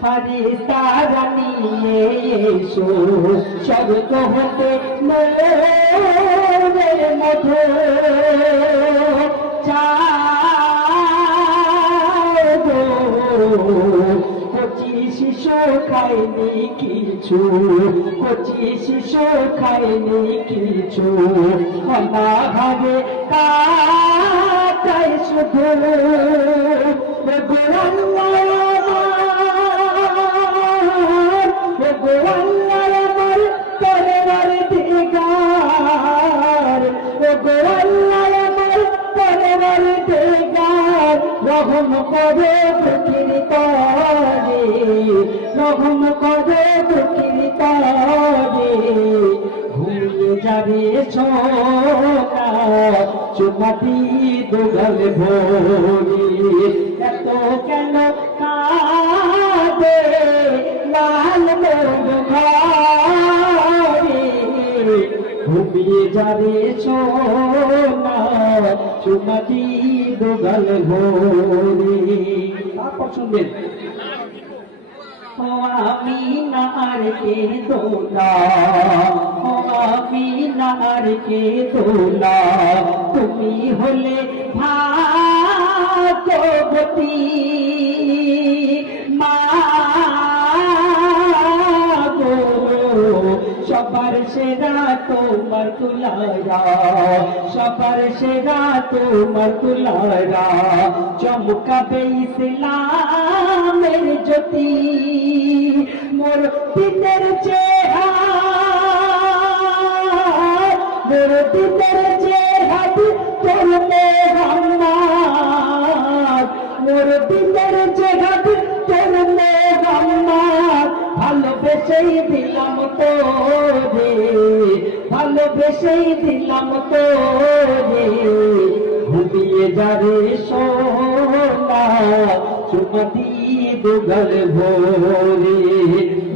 ফারিস্তারা নিয়ে এসো স্বর্গ হতে মেরে মধু। কচি শিশু খায়নি কিছু, কচি শিশু খায়নি কিছু। অনাঘারে কাটাই শুধু গোয়াল্লার আমার পরের দিগার। ও গোয়াল্লার আমার পরের দিগার। রহম করে বুকির তারে, রহম করে বুকির তারে। ঘুমিয়ে যাবে সোনা চুমাতি দুগল ভোরে। ঘুমিয়ে যাবে চুমাতি দুগল ভোরে তারপর শুনবেন আমি নার কে দোলা আমি নার কে দোলা তুমি হলে ভাগবতী সবার সেরা তোমার সবার সেরা তোমার তুলারা। চমকাবে ইসলামের জ্যোতি, মোর পিতের চেহার, মোর পিতের চেহার মোর পিতের চেহার তোর দিলাম তোরে ভালোবেসেই দিলাম তোরে। ঘুমিয়ে যাবে সোনা চুমাতি দুগল ভোরে।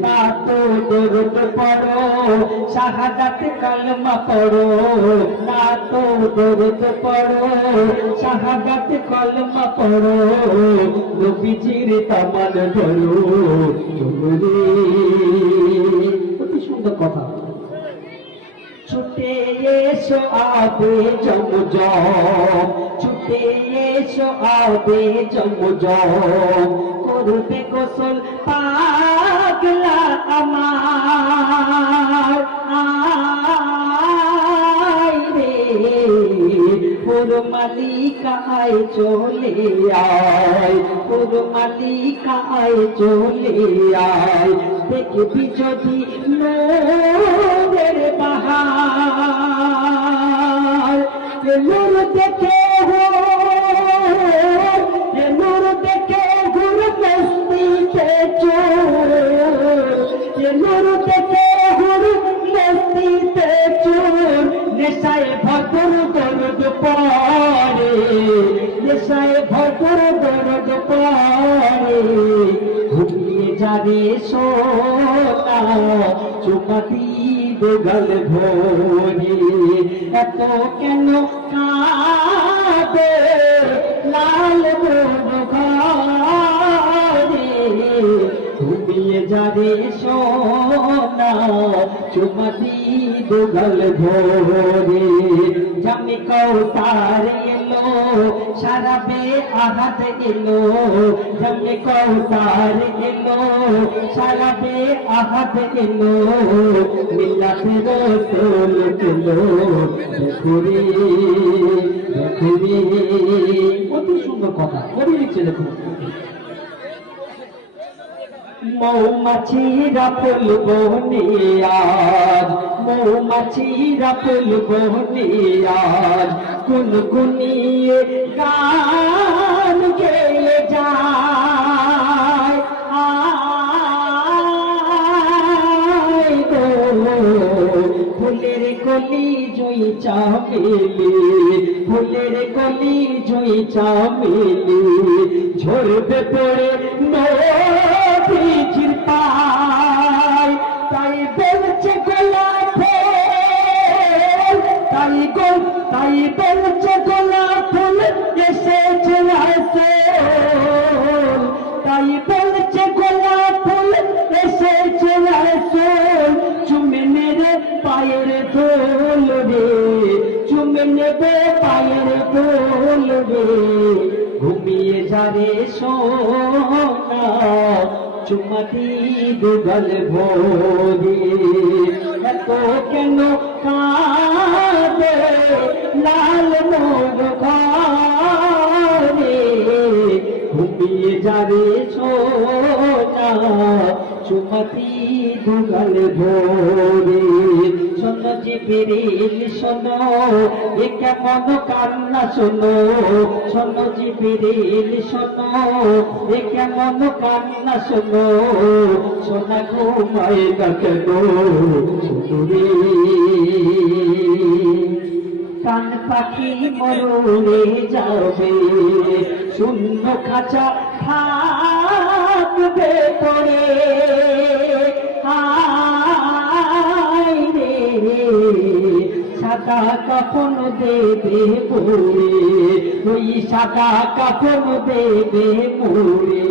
না তো দরদ পড়ো, শাহাদাত কলমা পড়ো। না তো দরদ পড়ো, শাহাদাত কলমা পড়ো। নবীজির তামান ধরো চুমরে সুন্দর কথা। ছুটে এসো আবে জমজম ছুটে এসো আবে জমজম করবে গোসল পাগলা আমার। পুর মালিকা আয় চলে আয় ওর মালিকা আয় চলে আয়। দেখবি যদি নোরের পাহাড়, নূর দেখে নেশায় ভরপুর দরদ পড়ে ঘুমিয়ে যাবে সোনা চুপাতি দুগল ভোরে। এত কেন কাঁদে লাল ঘুমিয়ে যাবে সোনা চুমাতি দুগল ভোরে। জামি কৌতার এলো সারা বে আহাত এলো জমে কৌতার এলো। শারাবে আহাত এলো, মিলাতে রসুল এলো দেখুরি দেখুরি অতি সুন্দর কথা। কবি লিখছে দেখুন। মৌমাছিরা ফুলব আজ মৌমাছিরা ফুলব আজ। গুনগুনিয়ে গান গেয়ে যায়? ফুলের কলি জুই চামেলি, ফুলের কলি জুই চামেলি, ঝরবে পড়ে তাই বলছে গোলাপ ফুল এসেছে আসল তাই বলছে গোলাপ ফুল এসেছে আসল চুমে মেরে পায়ের দোল রে চুমে নেবে পায়ের দোল রে। ঘুমিয়ে যারে সোনা চুমাতি দুগল ভোরে। দুগল ভোরে। শোনো জিবিরিল, শোনো, এ কেমন কান্না, শোনো। শোনো জিবিরিল, শোনো কান্না, শোনো। সোনা ঘুমায় না কেন কান পাখি মরুরে যাবে, শূন্য খাঁচা থাকবে পরে কাপন দেবে পরে ওই সাদা কাপন দেবে পরে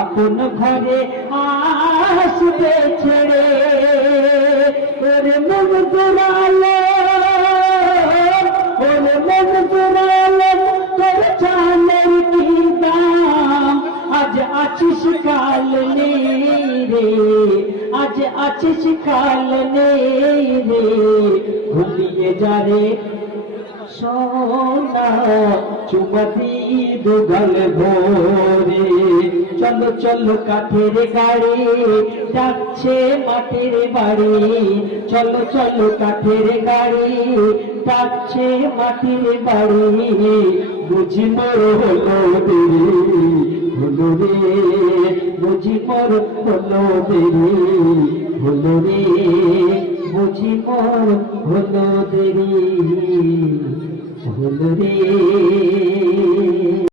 আপন ঘরে আসবে ছেড়ে। ওরে মন জোড়ালো, ওরে মন জোড়ালো, তোর চালের কি আজ আছিস কাল নেই রে আজ আছে নেই রে ঘুমিয়ে যা রে। সোনা চুমতি দুগল ভোরে। চলো চলো কাঠের গাড়ি যাচ্ছে মাটির বাড়ি। চলো চলো কাঠের গাড়ি যাচ্ছে মাটির বাড়ি। বুঝি মোর হলো দেরি হলো রে বুঝি মোর হলো দেরি হলো রে বুঝি মোর হলো দেরি।